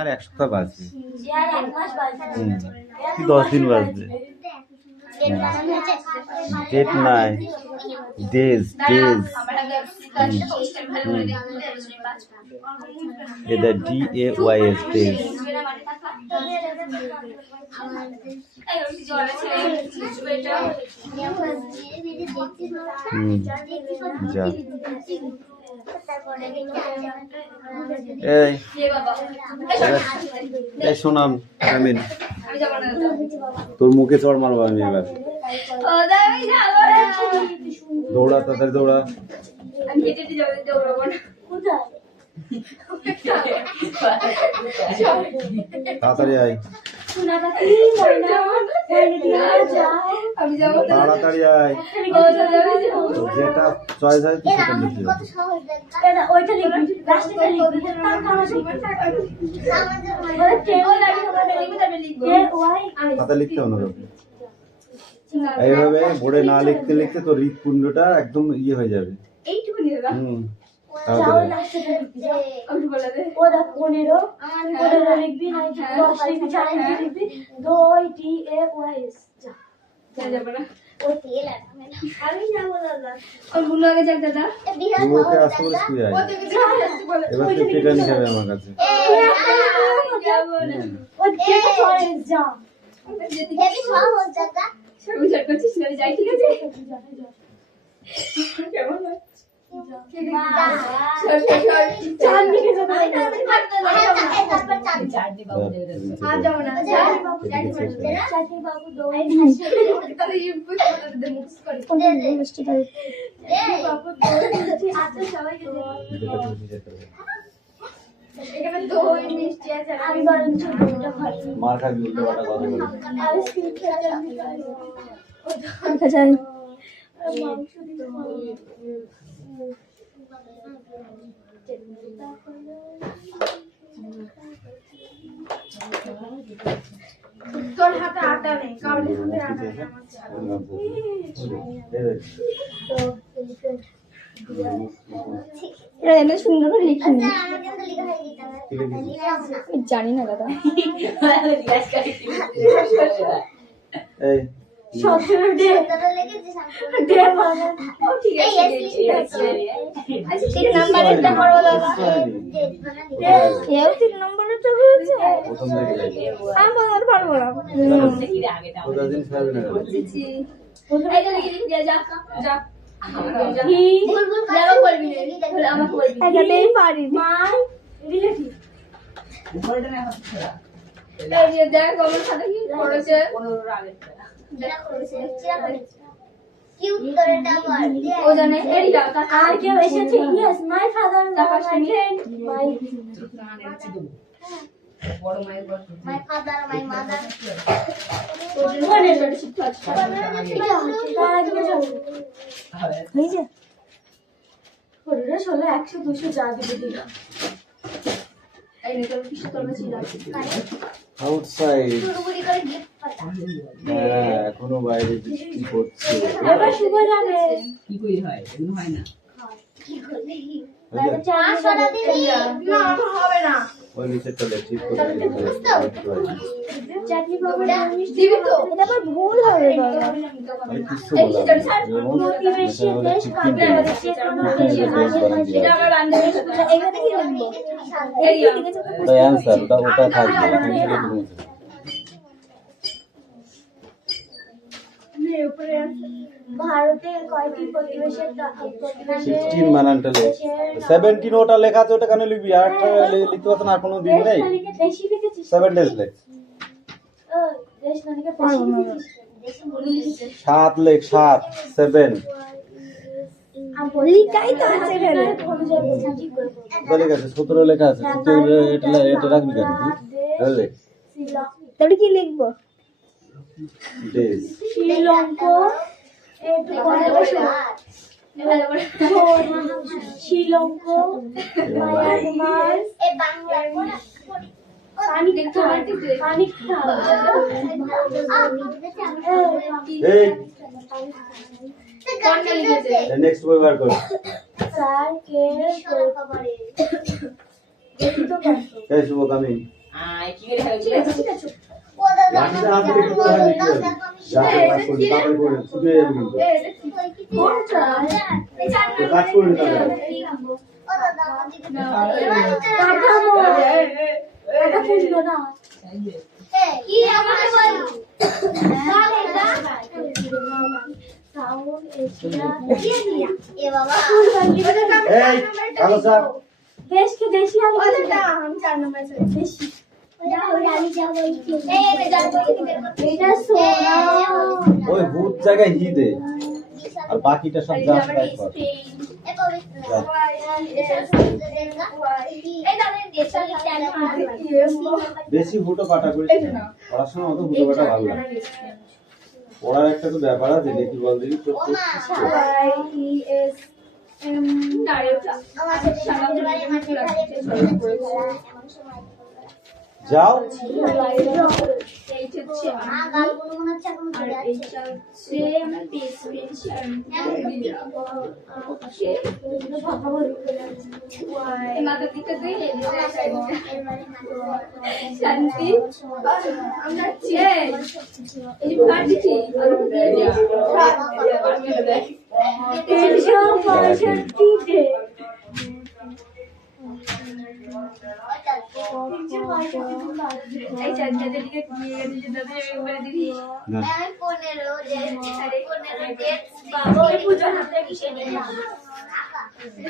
আর এক সপ্তাহ বাজবে কি 10 দিন বাজবে ডেট নাই ডেজ এটা DAYS ডেজ যা এই শোনাম আমিন তোর মুখে চড় মারবো আমি এবার দৌড়া তাড়াতাড়ি দৌড়া তাড়াতাড়ি আয় তাড়াতাড়ি আয় যেটা চয়েস হয় সেটা খাতা লিখতে হবে না এইভাবে বোর্ডে না লিখতে লিখতে তোর হৃৎপিণ্ডটা একদম ইয়ে হয়ে যাবে আমার কাছে মার খাবি উল্টো পাল্টা কথা তোর হাতে আটা নেই কাউরির হাতে আটা নেই এনে সুন্দর করে লিখিনি জানি না দাদা my father, my mother. Outside এখনো বাইরে বৃষ্টি পড়ছে কি কই হয় এগুলো হয় না হবে না ওই নিচেরটা ঠিক করে দিবি তো এটা আবার ভুল হবে দাদা আমি কিছু ওটা থাকবে ভারতের কয়টি প্রতিবেশী 16 বানানটা লে 17 ওটা লেখা আছে ওটা কেন লিখবি 8 লিখতে পারছ না কোনো দিন নেই 7 ডেজ লেখ দেশ মানে পারবো না 7 লেখ 7 7 লিখাই তো আছে এখানে বলে গেছে 17 লেখা আছে তুই এটা রাখবি কেন তুই লেখ তাহলে কি লিখবো days Sri Lanka Sri Lanka Myanmar next বই বার কর এই শুভ কামি কি করে হয় লাঠিটা হাতে একটু করে দেখি যা কাজ করবি তাড়াতাড়ি করে ছুটে যাবে কিন্তু তো কাজ করবি তাড়াতাড়ি এই কালো স্যার ওই ভূত জায়গায় হি দে আর বাকিটা সব যা ট্রাই কর বেশি ফুটো পাটা করিস না পড়াশোনার মতো ফুটো পাটা ভালো লাগে পড়ার একটা তো ব্যাপার আছে দেখি বল দেখি তো যাও শান্তি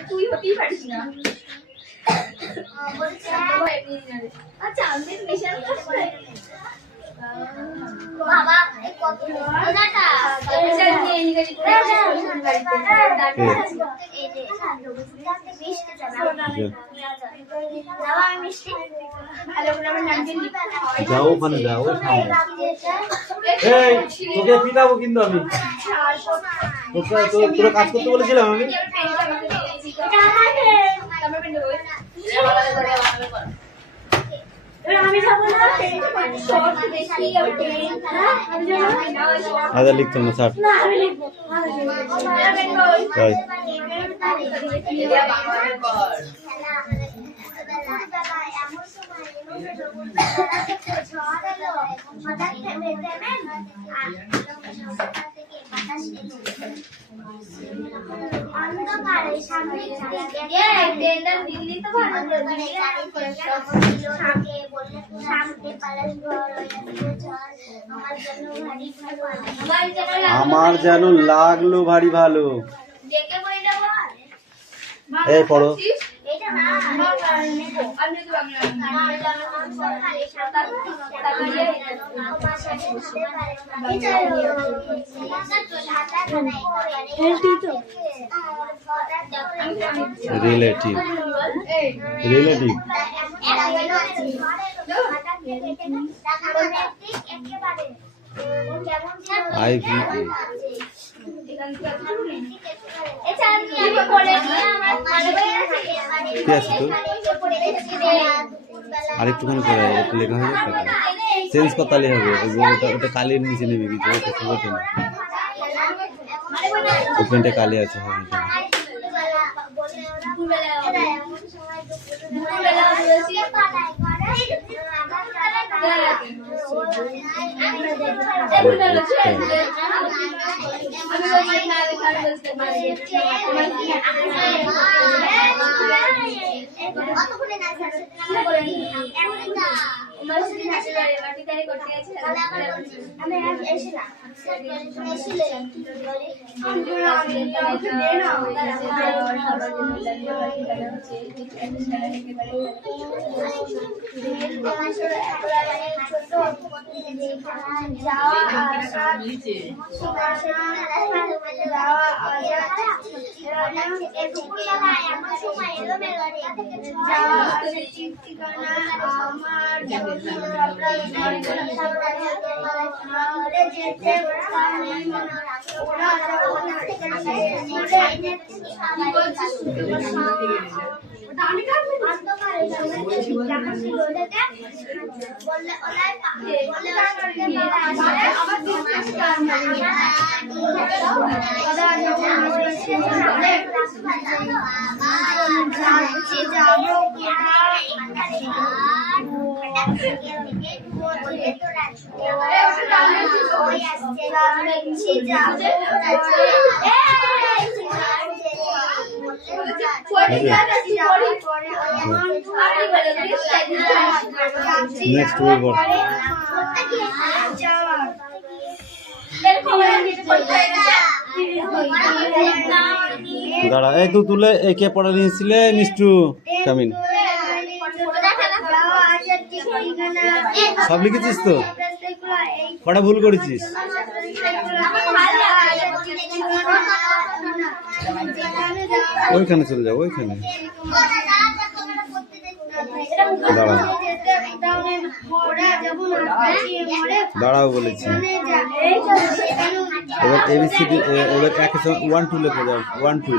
তুই হতেই পারিস না আচ্ছা আমি মিশন বাবা এই কত দাদা এটা নিয়ে নিয়ে যাও ওখানে যাও এই তোকে পিটাবো কিন্তু আমি তোরা কাজ করতে বলেছিলাম আমি আচ্ছা লিখতাম না স্যার আমার যেন লাগলো ভারী ভালো এই পড়ো রিলেটিভ রিলেটিভ আইভি কি আছে তো আরেকটুখানি করে একটু লেখা হয়ে যাবে চেঞ্জ করতে হবে ওটা কালির নিচে নেবে কিছু ওটা সুন্দর না ওখানটা কালি আছে হ্যাঁ আমি নেক্সট ওই বল দাঁড়া এই তো তুলে একে পড়া নিয়েছিলে মিষ্টু কামিন সব লিখেছিস তো কটা ভুল করেছিস ওইখানে চলে যাও ওইখানে দাঁড়া দাঁড়াও বলেছি এবার এবিসিডি এবার একের সঙ্গে 1 2 লিখে যাও 1 2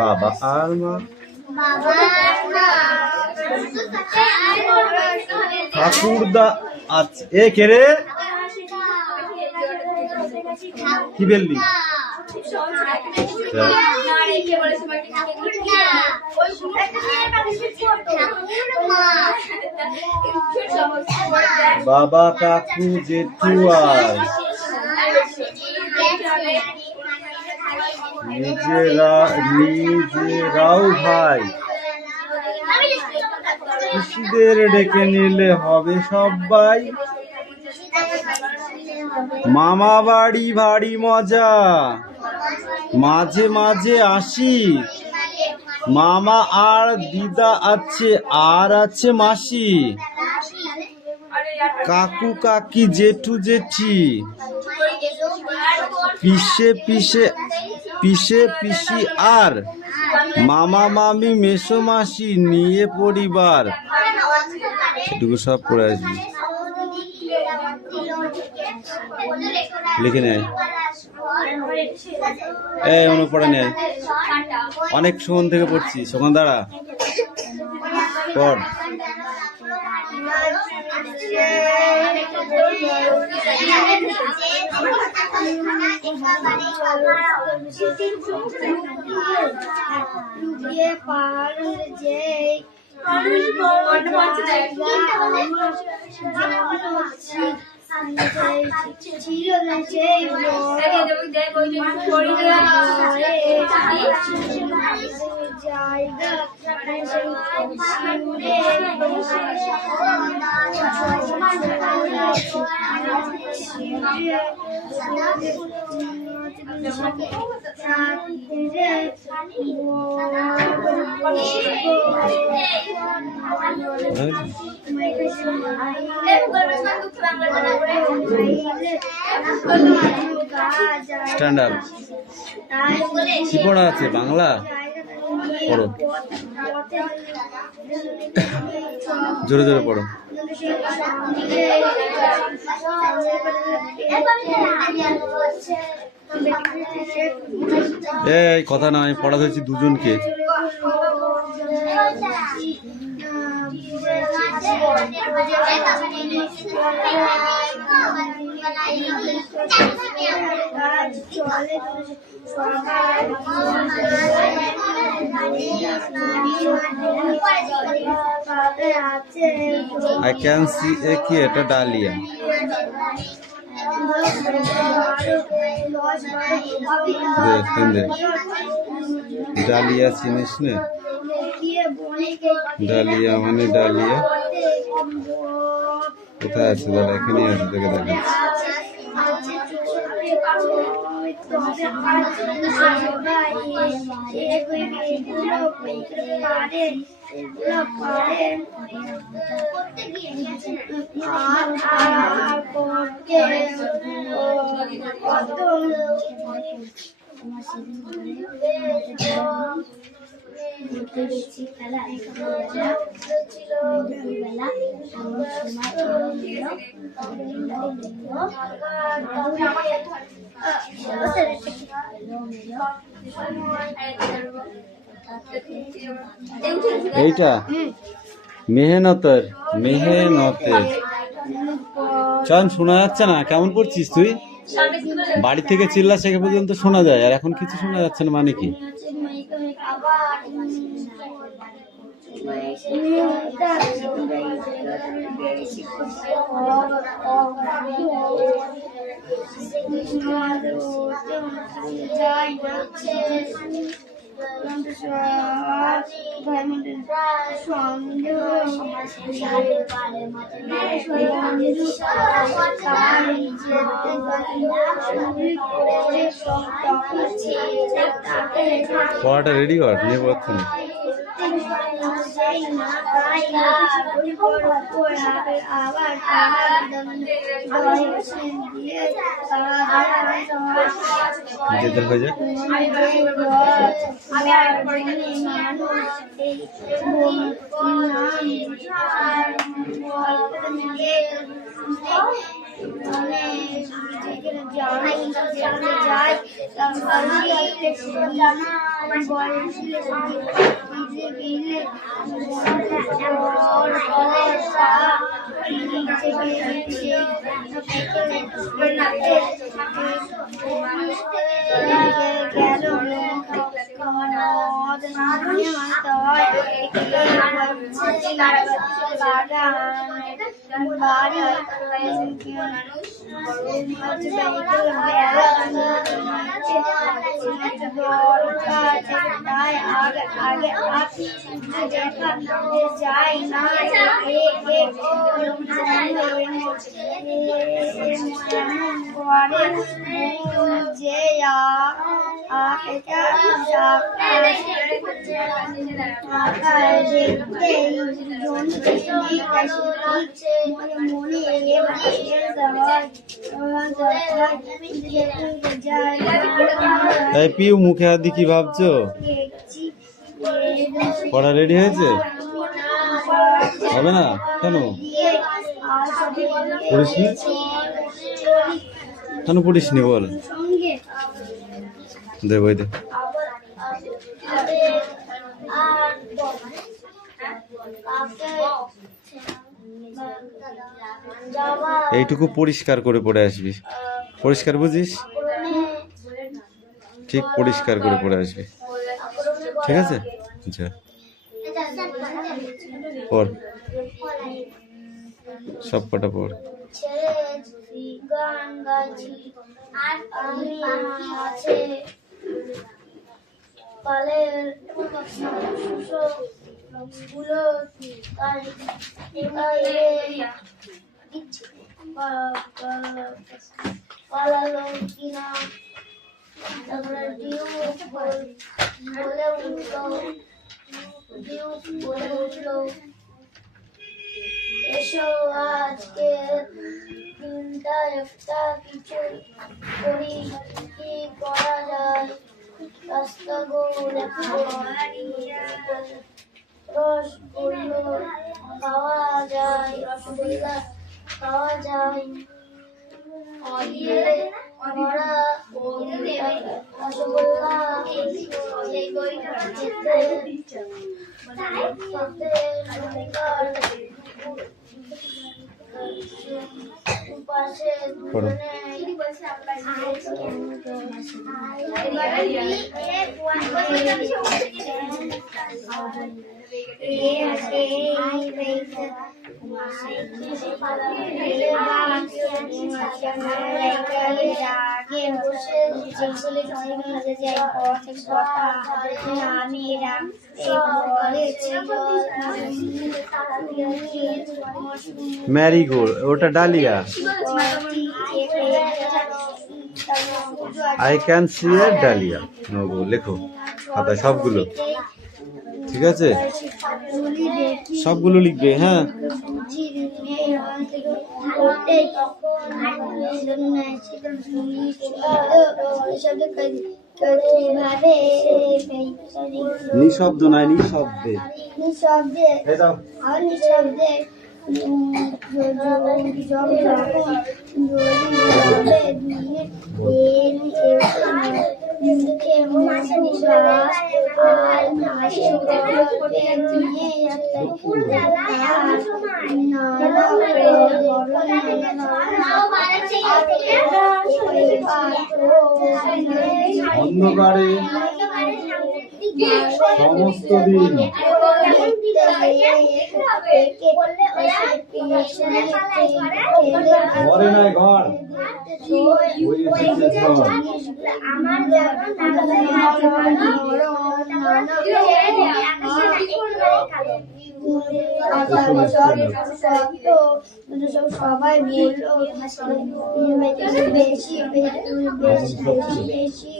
বাবা আর মা ঠাকুরদা আচ্ছা এ কে রে কি বললি বাবা কাকু জেঠু আর নিজেরাও ভাই খুশিদের ডেকে নিলে হবে সবাই মামা বাড়ি ভারী মজা মাঝে মাঝে আসি মামা আর দিদা আছে আর আছে মাসি কাকু কাকি জেঠু জেঠি পিসে পিসে পিসে পিসি আর মামা মামি মেসো মাসি নিয়ে পরিবার এটুকু সব পড়ে আসবি লিখে নেয় এই অনু পড়ে নেয় অনেক সময় থেকে পড়ছি সখন দাঁড়া পড় স্ট্যান্ড আপ কি পড়া আছে বাংলা পড়ো জোরে জোরে পড়ো এই কথা না আমি পড়া ধরছি দুজনকে I can see a কি এটা ডালিয়া ডালিয়া চিনিস না ডালিয়া মানে ডালিয়া কোথায় আছে দাদা এখানে আছে দেখে দেখাচ্ছি এইটা মেহনতের মেহনতের চয়ন শোনা যাচ্ছে না। কেমন পড়ছিস তুই? বাড়ি থেকে চিল্লা শেখা পর্যন্ত শোনা যায়, আর এখন কিছু শোনা যাচ্ছে না, মানে কি? পড়াটা রেডি কর, নিয়ে পড়ছি। যেতে হয়ে যায় পিউ মুখে হাত দিয়ে কি ভাবছো? পড়া রেডি হয়েছে? হবে না কেন? পড়িসনি কেন? পড়িসনি বল, দে বই দে। এইটুকু পরিষ্কার করে পড়ে আসবি। পরিষ্কার বুঝিস? ঠিক পরিষ্কার করে পড়ে আসবি, ঠিক আছে? আচ্ছা পড়, সব কটা পড়। এসো আজকে দিনটা একটা কিছু করি, কি করা যায়? রাস্তা গোল রসগোল্লা খাওয়া যায়, রসগোল্লা খাওয়া যায়, রসগোল্লা পাশে ম্যারিগোল্ড, ওটা dahlia. I can see A dahlia. লেখো খাতায় সবগুলো, ঠিক আছে? সবগুলো লিখবে, হ্যাঁ? নিঃশব্দ নয়, নিঃশব্দে। নিঃশব্দে নিঃশব্দে কেমন নিঃশ্বাস আর গল্পে নিয়ে যাচ্ছে অন্ধকারে সমস্ত দিন ঘরে নাই ঘর ওই এসেছে ঝড়। আমার সবাই বললো বেশি বেশি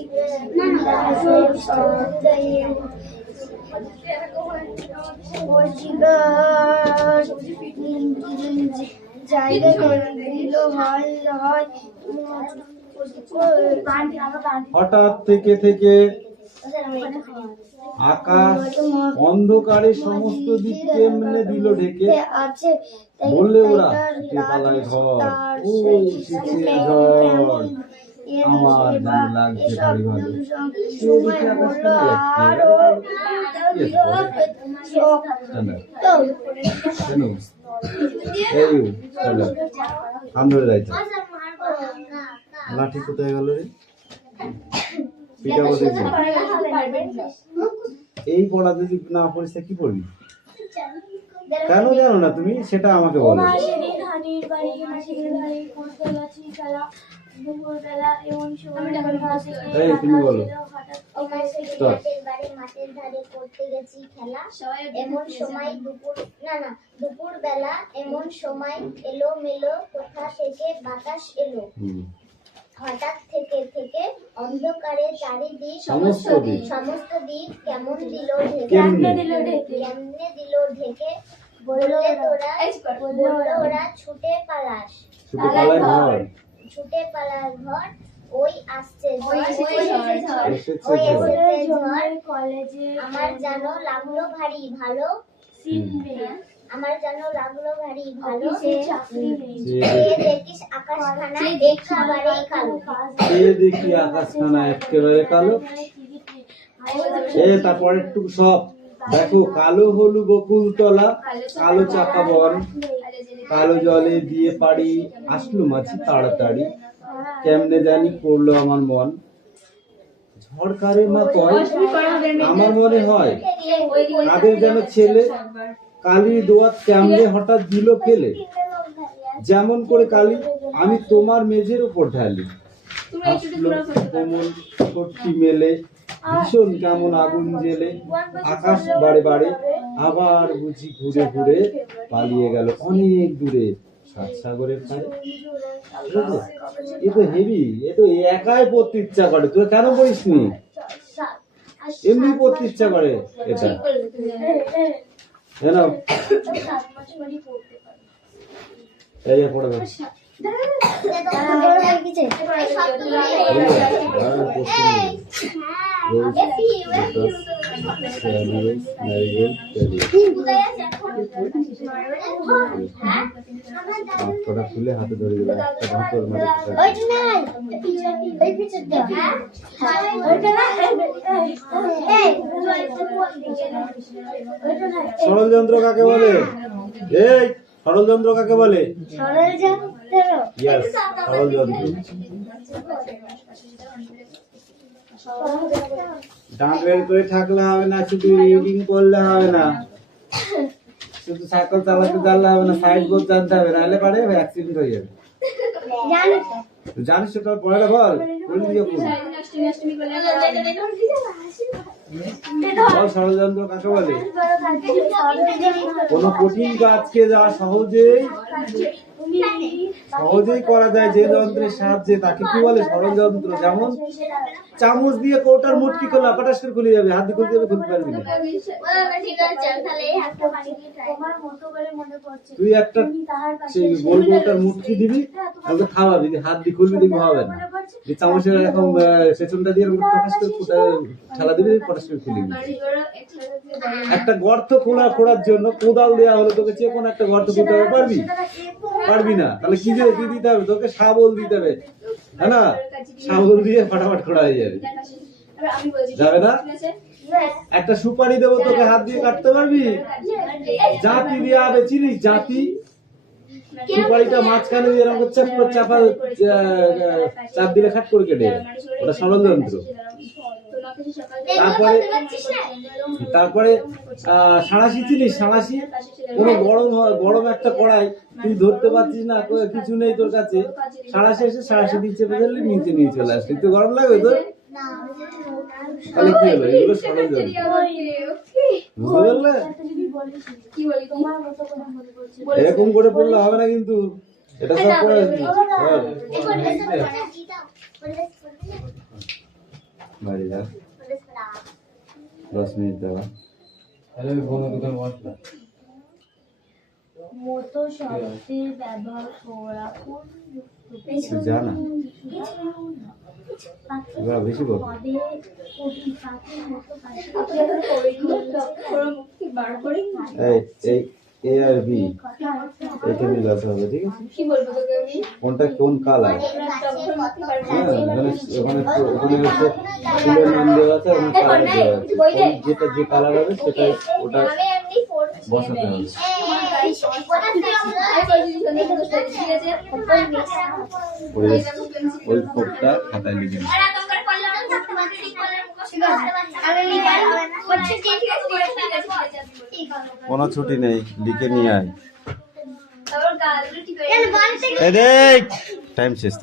জায়গা দিল হয় হয় হঠাৎ থেকে থেকে আকাশ অন্ধকারে সমস্ত দিক কেমনে দিল ঢেকে, আছে বললে ওরা যে পালায় ঘর ও এসেছে ঝড়, আমার জানি লাগছে ভারী ভালো। সময় হলো আরো কেন এই চলো কান ধরে যাইতো লাঠি কোথায় গেল রে, পিটাবো দেখি। এই পড়া যদি না পড়িস তা কি পড়বি? কেন জানো না তুমি সেটা আমাকে বলো। এই তুমি বলো। মাঠের ধারে করতে গেছি খেলা, এমন সময় দুপুর বেলা এমন সময় এলো মেলো কোথা থেকে বাতাস এলো, হঠাৎ থেকে থেকে অন্ধকারে চারিদিক সমস্ত দিক কেমন দিল কেমনে ঢেকে বললো ওরা ছুটে পালাস শুধু পালায় ঘর ছুটে পালার ঘর, ওই আসছে এসেছে ঝড়, আমার যেন লাগলো ভারী ভালো, আমার যেন লাগলো ভারী ভালো, দেখিস আকাশখানা একেবারেই কালো, দেখি আকাশখানা একেবারে কালো। তারপর একটু সব দেখো, কালো হলু বকুল তলা, কালো চাপা বন, কালো জলে দিয়ে পারি আসলো মাছি তাড়াতাড়ি, কেমনে জানি পড়লো আমার মন, ঝড়কারে মা কয় আমার মনে হয় কাদের যেন ছেলে, কালী দোয়াত কেমনে হঠাৎ দিল ফেলে, যেমন করে কালী আমি তোমার মেঝের উপর ঢালি, হাসলো কোমল ঠোঁটটি মেলে, ভীষণ কেমন আগুন জেলে, আকাশ বাড়ে বাড়ে আবার বুঝি ঘুরে ঘুরে পালিয়ে গেল অনেক দূরে সাত সাগরের পারে। এ তো হেভি, এ তো একাই পড়তে ইচ্ছা করে, তুই কেন পড়িস নি? এমনি পড়তে ইচ্ছা করে এটা, জানো? এই পড়ে দাও। খুলে হাতে ধরে দিল, সরল যন্ত্র কাকে বলে? এই সরল যন্ত্র কাকে বলে? Yes, সরল যন্ত্র। দাঁত বের করে থাকলে হবে না, শুধু রিডিং করলে হবে না, শুধু সাইকেল চালাতে জানলে হবে না, সাইড বোর্ড জানতে হবে, নাহলে পারে অ্যাক্সিডেন্ট হয়ে যাবে। জানিস তো, পড়াটা বল ষড়যন্ত্র কাকে বলে? কোন কঠিন কাজকে যা সহজেই করা যায় যে যন্ত্রের সাহায্যে, তাকে কি বলে? ষড়যন্ত্র। যেমন চামচ দিয়ে কৌটার মুটকি করলে আপাটাস করে খুলে যাবে, হাত দিয়ে খুলতে যাবে, খুলতে পারবি না। তুই একটা সেই গোল কৌটার মুটকি দিবি, ওকে থামাবি, হাত দিয়ে খুলবি, দেখবি হবে না। যে চামচের এরকম সেচনটা দিয়ে ফটাস করে ঠেলা দিবি, ফটাস করে খুলে দিবি। একটা গর্ত খোঁড়ার জন্য কোদাল দেওয়া হলো, তোকে যে কোনো একটা গর্ত খুঁড়তে হবে, পারবি না। তাহলে কি দিতে হবে? তোকে শাবল দিতে হবে, হ্যাঁ না? শাবল দিয়ে ফাটাফাট খোঁড়া হয়ে যাবে। যাবে না? একটা সুপারি দেবো তোকে, হাত দিয়ে কাটতে পারবি? জাতি দিয়ে হবে, চিনিস জাতি? সুপারিটা মাঝখানে দিয়ে এরকম চাপ দিলে খাট করে কেটে যায়। ওটা ষড়যন্ত্র। তারপরে সাঁড়াশি চিনিস? সাঁড়াশি কোনো গরম একটা কড়াই, তুই ধরতে পারছিস না, কিছু নেই তোর কাছে, সাঁড়াশি এসে সাঁড়াশি দিয়ে চেপে ধরলি, নিচে নিয়ে চলে আসলি, তো গরম লাগবে তোর? তাহলে কি হলো? এগুলো ষড়যন্ত্র, বুঝতে পারলে? এরকম করে পড়লে হবে না কিন্তু, এটা সব পড়ে 10 মিনিট দেওয়া। মতো শব্দের ব্যবহার করা কোন যুক্ত জানা বেশি বল। এ আর বি এটা মিলাতে হবে, ঠিক আছে? কোনটা কোন কালার? ওখানে ফুলের নাম দেওয়া আছে, ওখানে কালার দেওয়া আছে, যেটা যে কালার হবে সেটাই ওটা বসাতে হবে। ওই কোডটা খাতায় লিখে নিন। কোনো ছুটি নেই, লিখে নিয়ে আয়। টাইম শেষ,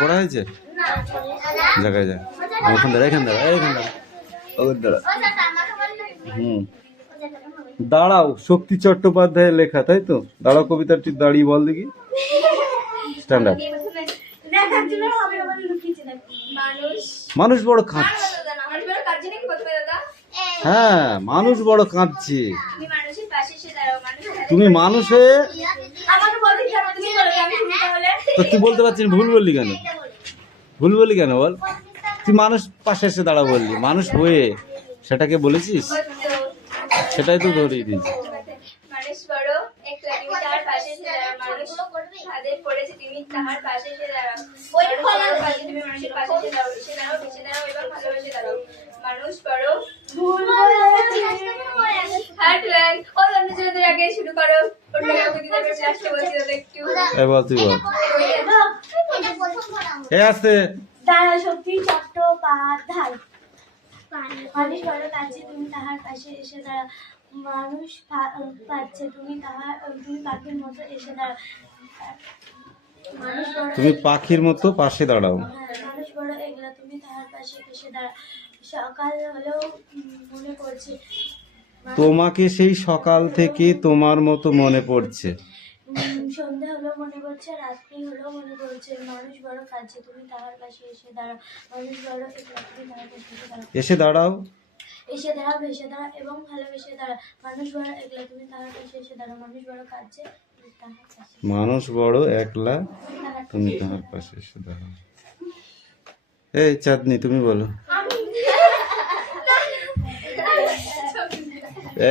পড়া হয়েছে? জায়গায় যা, ওখান দাঁড়া, এখান দাঁড়া, এখান দাঁড়া, ওখান দাঁড়া। দাঁড়াও, শক্তি চট্টোপাধ্যায়ের লেখা, তাই তো? দাঁড়াও কবিতাটি দাঁড়িয়ে বল দেখি। স্ট্যান্ডার্ড। মানুষ বড় কাঁদছে। হ্যাঁ, মানুষ বড় কাঁদছে। তুমি মানুষ হয়ে তো তুই বলতে পারছিস, ভুল বললি কেন? ভুল বললি কেন বল? তুই মানুষ পাশে এসে দাঁড়া বললি, মানুষ হয়ে সেটাকে বলেছিস? সেটাই তো ধরিয়ে দিয়েছি। মানুষ বড় একলা, তুমি তাহার পাশে এসে দাঁড়াও। মানুষ হাতে পড়েছে, তুমি তাহার পাশে এসে দাঁড়াও। তুমি মানুষের পাশে এসে দাঁড়াও, এসে দাঁড়াও, ভেসে দাঁড়াও এবং ভালোবেসে দাঁড়াও। মানুষ বড় হার্ট লাইন। ওই অনুযায়ী আগে শুরু করো, ওটা কাউকে দিতে পারবে, আসতে বলছি ওদের একটু। বল, তুই বল। আসতে দাঁড়া, শক্তি চট্টোপাধ্যায়। মানুষ বড় কাছে, তুমি তাহার পাশে এসে দাঁড়াও। মানুষ পাচ্ছে, তুমি পাখির মতো এসে দাঁড়াও। তুমি পাখির মতো পাশে দাঁড়াও। মানুষ বড় একলা, তুমি তাহার পাশে এসে দাঁড়াও। সকাল হলেও মনে পড়ছে, তোমাকে সেই সকাল থেকে তোমার মতো মনে পড়ছে। সন্ধ্যা হলেও মনে পড়ছে, রাত্রি হলেও মনে পড়ছে। মানুষ বড় কাছে, তুমি তাহার পাশে এসে দাঁড়াও। মানুষ বড় একলা, তুমি তাহার পাশে এসে দাঁড়াও। এসে দাঁড়াও, ভেসে দাঁড়াও এবং ভালোবেসে দাঁড়াও। মানুষ বড় একলা, তুমি তাহার পাশে এসে দাঁড়াও। মানুষ বড় কাছে, মানুষ বড় একলা, তুমি তাহার পাশে এসে দাঁড়াও। এই চাঁদনি, তুমি বলো।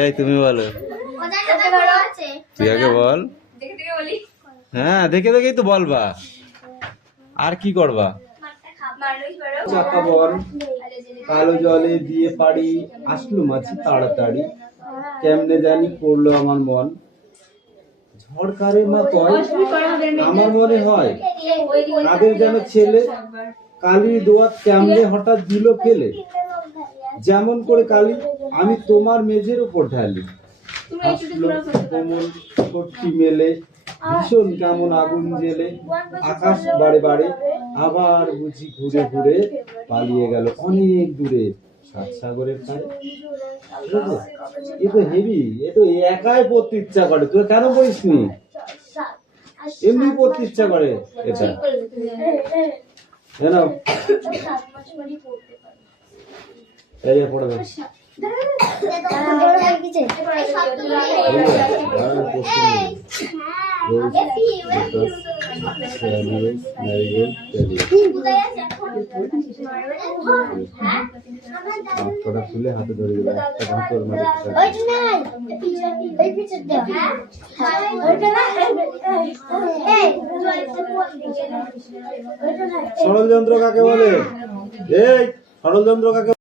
এই তুমি বলো, তুই আগে বল। হ্যাঁ, দেখে দেখেই তো বলবা, আর কি করবা? চাপা বন, কালো জলে দিয়ে পাড়ি, আসলো মাছি তাড়াতাড়ি, কেমনে জানি পড়লো আমার মন। ঝড়কারে মা কয়, আমার মনে হয় কাদের যেন ছেলে, কালি দোয়াত কেমনে হঠাৎ দিল ফেলে। যেমন করে কালি আমি তোমার মেঝের উপর ঢালি, হাসলো কোমল ঠোঁটটি মেলে, ভীষণ কেমন আগুন জেলে। আকাশ বাড়ে বাড়ে, আবার বুঝি ঘুরে ঘুরে পালিয়ে গেল অনেক দূরে, সাত সাগরের পারে। এ তো হেভি, এ তো একাই পড়তে ইচ্ছা করে। তোরা কেন পড়িস নি? এমনি পড়তে ইচ্ছা করে এটা, জানো? এই পড়বে রোজ, লোটাস, স্যান্ডউইচ, ম্যারিগোল্ড, হাতটা খুলে হাতে ধরে দিল, একটা হাত ওর মাঝে ওইটা নাই এই পিকচারটা ওইটা না এই সরল যন্ত্র কাকে বলে? এই সরল যন্ত্র কাকে